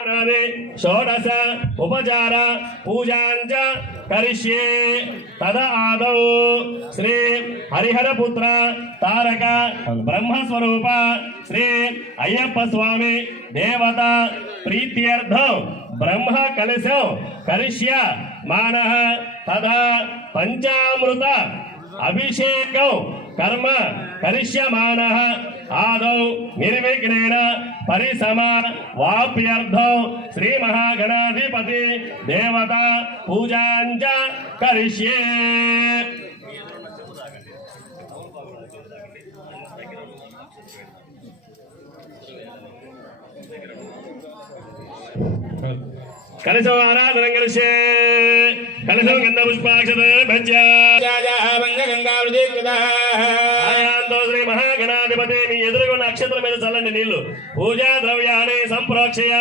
षोडश उपचार पूजांच करिष्ये तदा आदौ श्री हरिहरपुत्र तारक ब्रह्मस्वरूप श्री अय्यप्प स्वामी देवता प्रीत्यर्थं ब्रह्म कलशो करिष्य मानः तदा पंचामृत अभिषेकौ कर्म करिष्यमानः आदौ निर्विघ्नेन परिसमावाप्यर्थौ श्री महागणाधिपति देवता पूजांच करिष्ये। कलशो आराधनं करिष्ये कलशो गन्धपुष्पाक्षतर्भ्य श्री महागणाधिपति नी एదురుగున్న నక్షత్రం మీద చల్లండి నీళ్లు పూజా ద్రవ్యాన్ని సంప్రోక్షయ।